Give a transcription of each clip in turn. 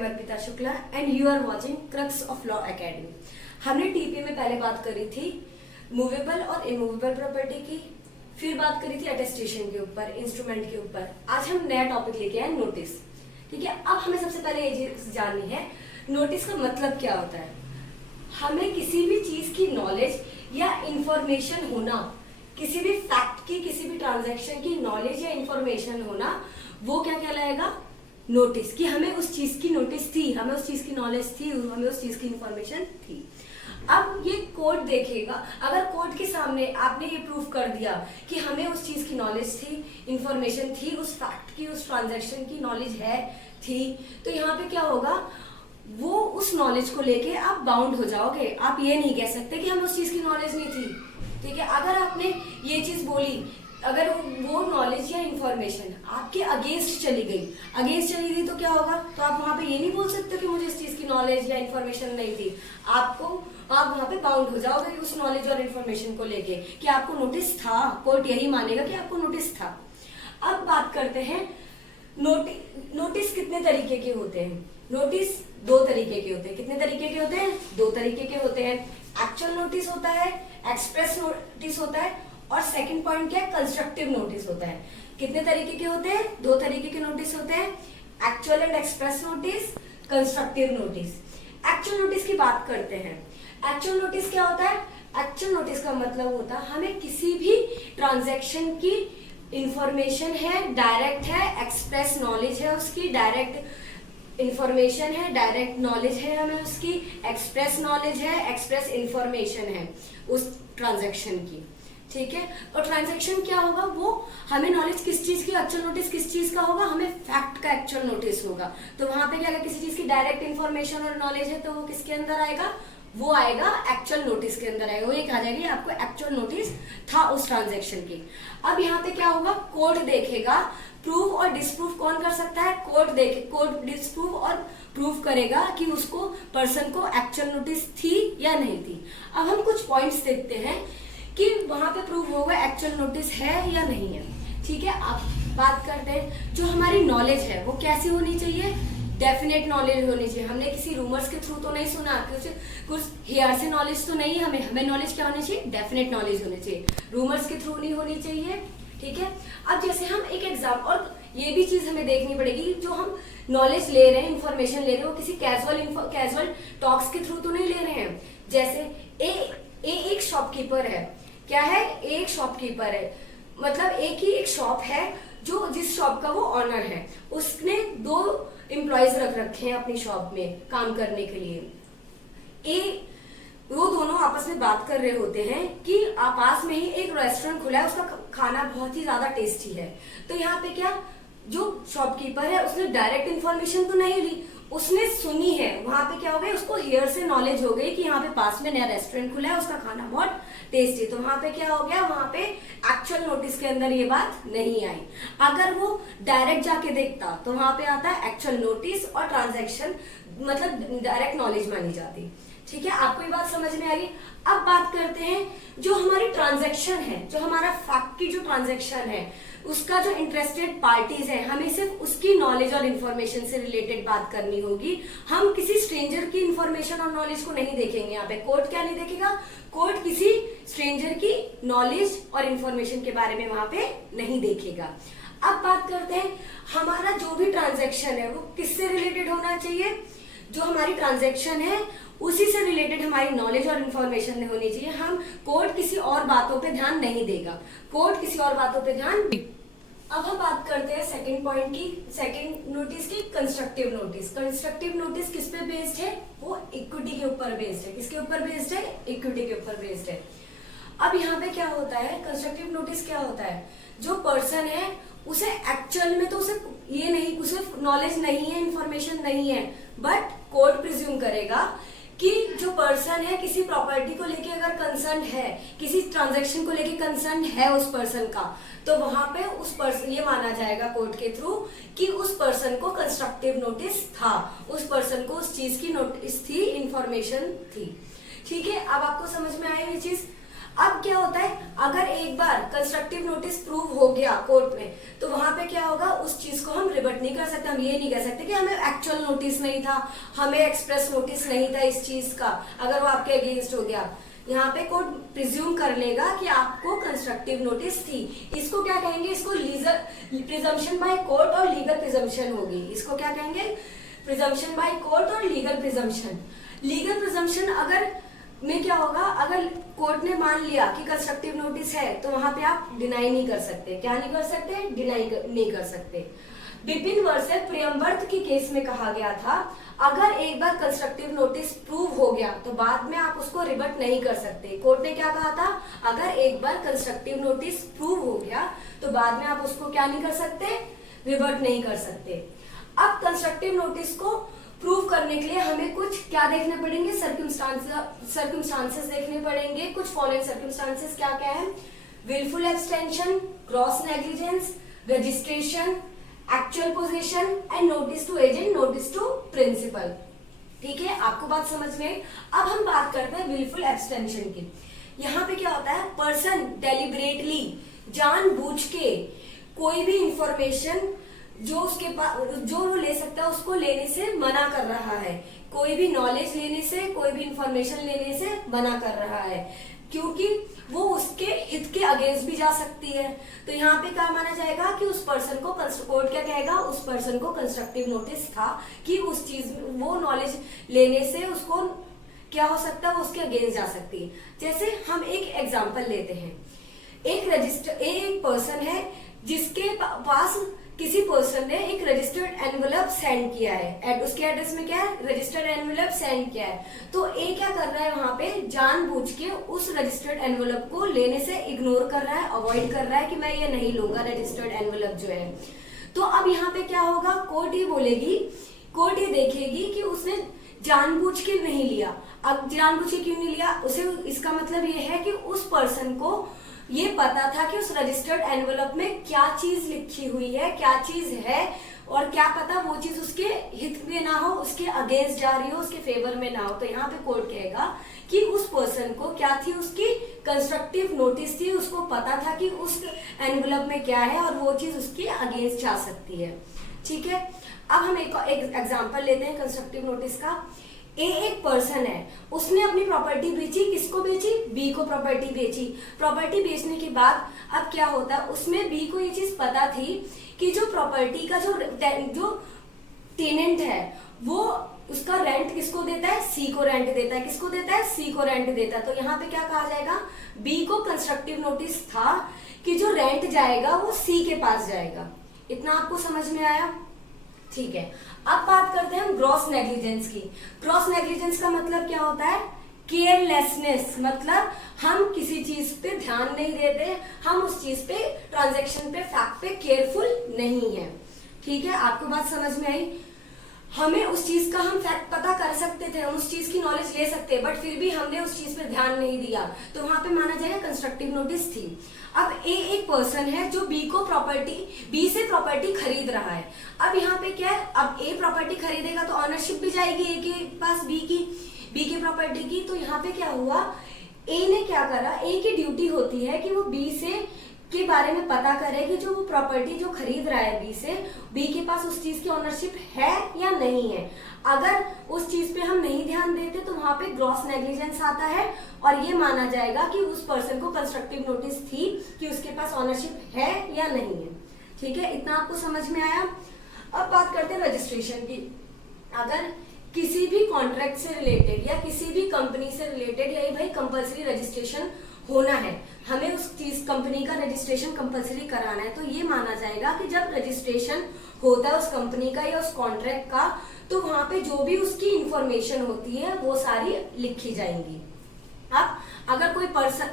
Arpita Shukla and you are watching Crux of Law Academy. हमने TP में पहले बात करी थी मूवेबल और इमूवेबल प्रॉपर्टी की, फिर बात करी थी अटेस्टेशन के ऊपर, इंस्ट्रूमेंट के ऊपर। आज हम नया टॉपिक लेके आए नोटिस। ठीक है, अब हमें सबसे पहले ये चीज जाननी है नोटिस का मतलब क्या होता है। हमें किसी भी चीज की नॉलेज या इंफॉर्मेशन होना, किसी भी फैक्ट की, किसी भी ट्रांजैक्शन की नॉलेज या इंफॉर्मेशन होना, वो क्या कहलाएगा? नोटिस। कि हमें उस चीज की नोटिस थी, हमें उस चीज की नॉलेज थी, हमें उस चीज की इंफॉर्मेशन थी। अब ये कोर्ट देखेगा, अगर कोर्ट के सामने आपने ये प्रूफ कर दिया कि हमें उस चीज की नॉलेज थी, इंफॉर्मेशन थी, उस फैक्ट की, उस ट्रांजैक्शन की नॉलेज थी, तो यहाँ पे क्या होगा, वो उस नॉलेज को लेके आप बाउंड हो जाओगे। आप ये नहीं कह सकते कि हमें उस चीज की नॉलेज नहीं थी। ठीक है, अगर आपने ये चीज बोली, अगर वो नॉलेज या इंफॉर्मेशन आपके अगेंस्ट चली गई तो क्या होगा? तो आप वहां पे ये नहीं बोल सकते कि मुझे इस चीज की नॉलेज या इंफॉर्मेशन नहीं थी। आप वहां पे बाउंड हो जाओगे उस नॉलेज और इंफॉर्मेशन को लेके कि आपको नोटिस था। कोर्ट यही मानेगा कि आपको नोटिस था। अब बात करते हैं नोटिस कितने तरीके के होते हैं। नोटिस दो तरीके के होते हैं। कितने तरीके के होते हैं? दो तरीके के होते हैं। एक्चुअल नोटिस होता है, एक्सप्रेस नोटिस होता है, और सेकंड पॉइंट क्या है? कंस्ट्रक्टिव नोटिस होता है। कितने तरीके के होते हैं? दो तरीके के नोटिस होते हैं, actual and express notice, constructive notice. Actual notice की बात करते हैं। एक्चुअल नोटिस क्या होता है? एक्चुअल नोटिस का मतलब होता है हमें किसी भी ट्रांजैक्शन की इंफॉर्मेशन है, डायरेक्ट है, एक्सप्रेस नॉलेज है, उसकी डायरेक्ट इंफॉर्मेशन है, डायरेक्ट नॉलेज है, हमें उसकी एक्सप्रेस नॉलेज है, एक्सप्रेस इंफॉर्मेशन है उस ट्रांजैक्शन की। ठीक है, और ट्रांजैक्शन क्या होगा? वो हमें नॉलेज किस चीज की, एक्चुअल नोटिस किस चीज का होगा? हमें फैक्ट का एक्चुअल नोटिस होगा। तो वहां पे क्या, अगर किसी चीज की डायरेक्ट इंफॉर्मेशन और नॉलेज है तो वो किसके अंदर आएगा? वो आएगा एक्चुअल नोटिस के अंदर आएगा। वो ये कहा जाएगा आपको एक्चुअल नोटिस था उस ट्रांजैक्शन की। अब यहाँ पे क्या होगा? कोर्ट देखेगा, प्रूव और डिसप्रूव कौन कर सकता है? कोर्ट डिसप्रूव और प्रूव करेगा कि उसको पर्सन को एक्चुअल नोटिस थी या नहीं थी। अब हम कुछ पॉइंट्स देखते हैं कि वहां पे प्रूव होगा एक्चुअल नोटिस है या नहीं है। ठीक है, आप बात करते हैं जो हमारी नॉलेज है वो कैसी होनी चाहिए? डेफिनेट नॉलेज होनी चाहिए। हमने किसी रूमर्स के थ्रू तो नहीं सुना, कुछ हेयर से नॉलेज तो नहीं, हमें नॉलेज क्या होनी चाहिए? डेफिनेट नॉलेज होनी चाहिए, रूमर्स के थ्रू नहीं होनी चाहिए। ठीक है, अब जैसे हम एक एग्जाम, और ये भी चीज हमें देखनी पड़ेगी, जो हम नॉलेज ले रहे हैं, इंफॉर्मेशन ले रहे हैं, वो किसी कैजुअल टॉक्स के थ्रू तो नहीं ले रहे हैं। जैसे एक शॉपकीपर है। क्या है? एक शॉपकीपर है, मतलब एक शॉप है, जो जिस शॉप का वो ऑनर है, उसने दो एम्प्लॉयज रख रखे हैं अपनी शॉप में काम करने के लिए। वो दोनों आपस में बात कर रहे होते हैं कि पास में ही एक रेस्टोरेंट खुला है, उसका खाना बहुत ही ज्यादा टेस्टी है। तो यहाँ पे क्या, जो शॉपकीपर है उसने डायरेक्ट इन्फॉर्मेशन तो नहीं ली, उसने सुनी है। वहां पे क्या हो गया, उसको हियर से नॉलेज हो गई कि यहाँ पे पास में नया रेस्टोरेंट खुला है, उसका खाना बहुत टेस्टी। तो वहां पे क्या हो गया, वहां पे एक्चुअल नोटिस के अंदर ये बात नहीं आई। अगर वो डायरेक्ट जाके देखता तो वहां पे आता है एक्चुअल नोटिस, और ट्रांजैक्शन मतलब डायरेक्ट नॉलेज मानी जाती। ठीक है, आपको ये बात समझ में आ गई। अब बात करते हैं जो हमारी ट्रांजैक्शन है, जो हमारा फैक्ट की जो ट्रांजैक्शन है, उसका जो इंटरेस्टेड पार्टीज है, हमें सिर्फ उसकी नॉलेज और इंफॉर्मेशन से रिलेटेड बात करनी होगी। हम किसी स्ट्रेंजर की इंफॉर्मेशन और नॉलेज को नहीं देखेंगे। यहाँ पे कोर्ट क्या नहीं देखेगा? कोर्ट किसी स्ट्रेंजर की नॉलेज और इंफॉर्मेशन के बारे में वहां पे नहीं देखेगा। अब बात करते हैं हमारा जो भी ट्रांजैक्शन है वो किससे रिलेटेड होना चाहिए? जो हमारी ट्रांजैक्शन है उसी से रिलेटेड हमारी नॉलेज और इंफॉर्मेशन होनी चाहिए। हम कोर्ट किसी और बातों पे ध्यान नहीं देगा, कोर्ट किसी और बातों पे ध्यान। अब हम बात करते हैं सेकंड पॉइंट की, सेकंड नोटिस की, कंस्ट्रक्टिव नोटिस। कंस्ट्रक्टिव नोटिस किस पे बेस्ड है? वो इक्विटी के ऊपर बेस्ड है। किसके ऊपर बेस्ड है? इक्विटी के ऊपर बेस्ड है। अब यहाँ पे क्या होता है, कंस्ट्रक्टिव नोटिस क्या होता है, जो पर्सन है उसे एक्चुअल में तो उसे ये नहीं, उसे नॉलेज नहीं है, इंफॉर्मेशन नहीं है, बट कोर्ट प्रिज्यूम करेगा कि जो पर्सन है किसी प्रॉपर्टी को लेके अगर कंसर्न है, किसी ट्रांजैक्शन को लेके कंसर्न है उस पर्सन का, तो वहां पे उस पर्सन ये माना जाएगा कोर्ट के थ्रू कि उस पर्सन को कंस्ट्रक्टिव नोटिस था, उस पर्सन को उस चीज की नोटिस थी, इंफॉर्मेशन थी। ठीक है, अब आपको समझ में आया ये चीज। अब क्या होता है, अगर एक बार कंस्ट्रक्टिव नोटिस प्रूव हो गया कोर्ट में, तो वहां पे क्या होगा, उस चीज को हम रिवर्ट नहीं कर सकते। हम ये नहीं कह सकते कि हमें एक्चुअल नोटिस नहीं था, हमें एक्सप्रेस नोटिस नहीं था इस चीज का, अगर वो आपके अगेंस्ट हो गया। यहाँ पे कोर्ट प्रिज्यूम कर लेगा कि आपको कंस्ट्रक्टिव नोटिस थी। इसको क्या कहेंगे, इसको लीगल प्रिजम्पशन बाय कोर्ट और लीगल प्रिजम्पशन होगी। इसको क्या कहेंगे, प्रिजम्पशन बाय कोर्ट और लीगल प्रिजम्पशन। लीगल प्रिजम्पशन अगर में क्या होगा, अगर कोर्ट ने मान लिया कि कंस्ट्रक्टिव नोटिस है, तो वहां पे आप डिनाई नहीं कर सकते। क्या नहीं कर सकते, डिनाई नहीं कर सकते। बिपिन वर्सेस प्रियमवर्त के केस में कहा गया था, अगर एक बार कंस्ट्रक्टिव नोटिस प्रूव हो गया तो बाद में आप उसको रिवर्ट नहीं कर सकते। कोर्ट ने क्या कहा था, अगर एक बार कंस्ट्रक्टिव नोटिस प्रूव हो गया तो बाद में आप उसको क्या नहीं कर सकते, रिवर्ट नहीं कर सकते। अब कंस्ट्रक्टिव नोटिस को प्रूव करने के लिए हमें कुछ क्या देखने पड़ेंगे, सर्कमस्टांसेस देखने पड़ेंगे। कुछ फॉलोइंग सर्कमस्टांसेस क्या क्या है, wilful abstention, gross negligence, registration, actual position and notice to agent, notice to principal. ठीक है, आपको बात समझ में। अब हम बात करते हैं विलफुल एब्सटेंशन की। यहाँ पे क्या होता है, पर्सन डेलिबरेटली, जानबूझ के कोई भी इंफॉर्मेशन जो उसके पास, जो वो ले सकता है उसको लेने से मना कर रहा है। कोई भी नॉलेज लेने से, कोई भी इंफॉर्मेशन लेने से मना कर रहा है, क्योंकि वो उसके हित के अगेंस्ट भी जा सकती है। तो यहाँ पे क्या माना जाएगा कि उस पर्सन को, कोर्ट क्या कहेगा, उस पर्सन को कंस्ट्रक्टिव नोटिस था कि उस चीज, वो नॉलेज लेने से उसको क्या हो सकता है, वो उसके अगेंस्ट जा सकती है। जैसे हम एक एग्जांपल लेते हैं, एक पर्सन है जिसके पास किसी पर्सन ने एक रजिस्टर्ड एनवलप सेंड किया है, उसके एड्रेस में क्या है, रजिस्टर्ड एनवलप सेंड किया है। तो ए क्या कर रहा है, वहां पे जानबूझ के उस रजिस्टर्ड एनवलप को लेने से इग्नोर कर रहा है, अवॉइड कर रहा है कि मैं ये नहीं लूंगा रजिस्टर्ड एनवलप जो है। तो अब यहाँ पे क्या होगा, कोर्ट ये बोलेगी, कोर्ट ये देखेगी कि उसने जानबूझ के नहीं लिया। अब जानबूझ के क्यों नहीं लिया, उसे, इसका मतलब ये है कि उस पर्सन को ये पता था कि उस रजिस्टर्ड एनवलप में क्या चीज लिखी हुई है, क्या चीज है, और क्या पता वो चीज उसके हित में ना हो, उसके अगेंस्ट जा रही हो, उसके फेवर में ना हो। तो यहाँ पे कोर्ट कहेगा कि उस पर्सन को क्या थी, उसकी कंस्ट्रक्टिव नोटिस थी, उसको पता था कि उस एनवलप में क्या है और वो चीज उसके अगेंस्ट जा सकती है। ठीक है, अब हम एक एग्जाम्पल लेते हैं कंस्ट्रक्टिव नोटिस का। एक पर्सन है, उसने अपनी प्रॉपर्टी बेची, किसको बेची, बी को प्रॉपर्टी बेची। प्रॉपर्टी बेचने के बाद अब क्या होता है, उसमें बी को ये चीज पता थी कि जो प्रॉपर्टी का जो टेनेंट है वो उसका रेंट किसको देता है, सी को रेंट देता है। किसको देता है, सी को रेंट देता है। तो यहाँ पे क्या कहा जाएगा, बी को कंस्ट्रक्टिव नोटिस था कि जो रेंट जाएगा वो सी के पास जाएगा। इतना आपको समझ में आया। ठीक है, अब बात करते हैं हम ग्रॉस नेग्लिजेंस की। ग्रॉस नेग्लिजेंस का मतलब क्या होता है, केयरलेसनेस, मतलब हम किसी चीज पे ध्यान नहीं देते, हम उस चीज पे, ट्रांजैक्शन पे, फैक्ट पे केयरफुल नहीं है। ठीक है, आपको बात समझ में आई। हमें उस चीज का, हम फैक्ट पता कर सकते थे, हम उस चीज की नॉलेज ले सकते हैं, बट फिर भी हमने उस चीज पे ध्यान नहीं दिया, तो वहां पे माना जाएगा कंस्ट्रक्टिव नोटिस थी। अब ए एक पर्सन है जो बी से प्रॉपर्टी खरीद रहा है। अब यहाँ पे क्या है, अब ए प्रॉपर्टी खरीदेगा तो ऑनरशिप भी जाएगी ए के पास बी की प्रॉपर्टी की। तो यहाँ पे क्या हुआ, ए ने क्या करा, ए की ड्यूटी होती है कि वो बी से के बारे में पता करे कि जो वो प्रॉपर्टी जो खरीद रहा है बी से, बी के पास उस चीज की ओनरशिप है या नहीं है। अगर उस चीज पे हम नहीं ध्यान देते तो वहां पे ग्रॉस नेग्लिजेंस आता है और ये माना जाएगा कि उस पर्सन को कंस्ट्रक्टिव नोटिस थी कि उसके पास ओनरशिप है या नहीं है। ठीक है, इतना आपको समझ में आया। अब बात करते हैं रजिस्ट्रेशन की। अगर किसी भी कॉन्ट्रैक्ट से रिलेटेड या किसी भी कंपनी से रिलेटेड, या भाई कंपल्सरी रजिस्ट्रेशन होना है, हमें उस चीज कंपनी का रजिस्ट्रेशन कंपल्सरी कराना है, तो ये माना जाएगा कि जब रजिस्ट्रेशन होता है उस कंपनी का या उस कॉन्ट्रैक्ट का, तो वहां पे जो भी उसकी इंफॉर्मेशन होती है वो सारी लिखी जाएंगी। अब अगर कोई पर्सन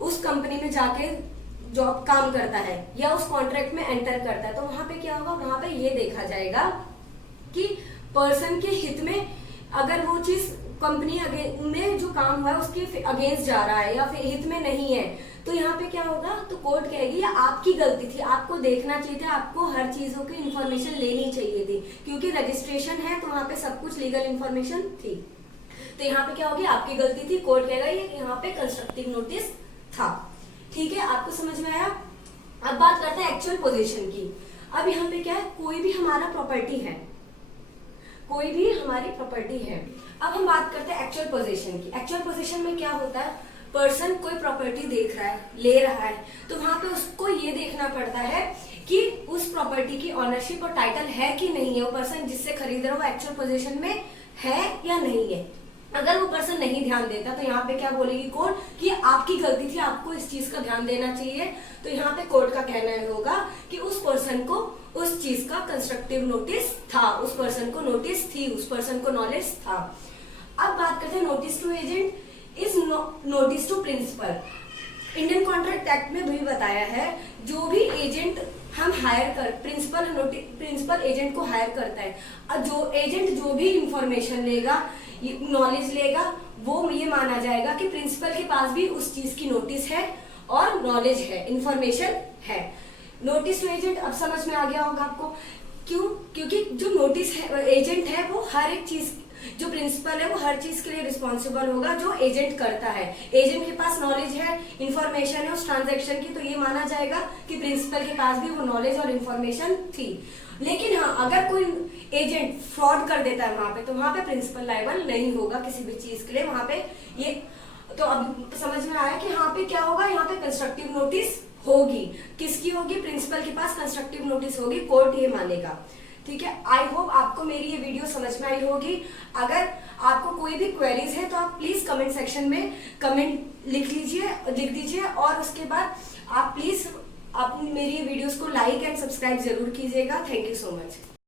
उस कंपनी में जाके जॉब काम करता है या उस कॉन्ट्रैक्ट में एंटर करता है, तो वहां पे क्या होगा, वहां पे ये देखा जाएगा कि पर्सन के हित में अगर वो चीज कंपनी में जो काम हुआ है उसके अगेंस्ट जा रहा है या फिर हित में नहीं है, तो यहाँ पे क्या होगा, तो कोर्ट कहेगी ये आपकी गलती थी, आपको देखना चाहिए था, आपको हर चीजों की इंफॉर्मेशन लेनी चाहिए थी, क्योंकि रजिस्ट्रेशन है तो वहां पे सब कुछ लीगल इंफॉर्मेशन थी। तो यहाँ पे क्या होगी, आपकी गलती थी, कोर्ट कहेगा ये यहाँ पे कंस्ट्रक्टिव नोटिस था। ठीक है, आपको समझ में आया। अब बात करते हैं एक्चुअल पोजीशन की। अब यहाँ पे क्या है, कोई भी हमारा प्रॉपर्टी है, कोई भी हमारी प्रॉपर्टी है। अब हम बात करते हैं एक्चुअल पोजीशन की। एक्चुअल पोजीशन में क्या होता है, पर्सन कोई प्रॉपर्टी देख रहा है, ले रहा है, तो वहां पे उसको ये देखना पड़ता है कि उस प्रॉपर्टी की ऑनरशिप और टाइटल है कि नहीं है, वो पर्सन जिससे खरीद रहा है वो एक्चुअल पोजीशन में है या नहीं है। अगर वो पर्सन नहीं ध्यान देता तो यहाँ पे क्या बोलेगी कोर्ट कि आपकी गलती थी, आपको इस चीज का ध्यान देना चाहिए। तो यहाँ पे कोर्ट का कहना होगा कि उस पर्सन को उस चीज का कंस्ट्रक्टिव नोटिस था, उस पर्सन को नोटिस थी, उस पर्सन को नॉलेज था। अब बात करते हैं notice to agent is notice to principal. Indian contract act में भी बताया है, जो भी एजेंट हम हायर कर, प्रिंसिपल एजेंट को हायर करता है, और जो एजेंट जो भी इंफॉर्मेशन लेगा, नॉलेज लेगा, वो ये माना जाएगा कि प्रिंसिपल के पास भी उस चीज की नोटिस है और नॉलेज है, इंफॉर्मेशन है। नोटिस टू एजेंट अब समझ में आ गया होगा आपको। क्यों? क्योंकि जो नोटिस है, एजेंट है, वो हर एक चीज, जो प्रिंसिपल है वो हर चीज के लिए रिस्पॉन्सिबल होगा जो एजेंट करता है। एजेंट के पास नॉलेज है, इंफॉर्मेशन है उस ट्रांजैक्शन की, तो ये माना जाएगा कि प्रिंसिपल के पास भी वो नॉलेज और इंफॉर्मेशन थी। लेकिन हाँ, अगर कोई एजेंट फ्रॉड कर देता है वहां पे, तो वहां पे प्रिंसिपल लायबल नहीं होगा किसी भी चीज के लिए। वहां पे ये तो अब समझ में आया कि यहाँ पे क्या होगा, यहाँ पे कंस्ट्रक्टिव नोटिस होगी। किसकी होगी? प्रिंसिपल के पास कंस्ट्रक्टिव नोटिस होगी, कोर्ट ये मानेगा। ठीक है, आई होप आपको मेरी ये वीडियो समझ में आई होगी। अगर आपको कोई भी क्वेरीज है तो आप प्लीज कमेंट सेक्शन में कमेंट लिख दीजिए, और उसके बाद आप प्लीज मेरी ये वीडियोस को लाइक एंड सब्सक्राइब जरूर कीजिएगा। Thank you so much.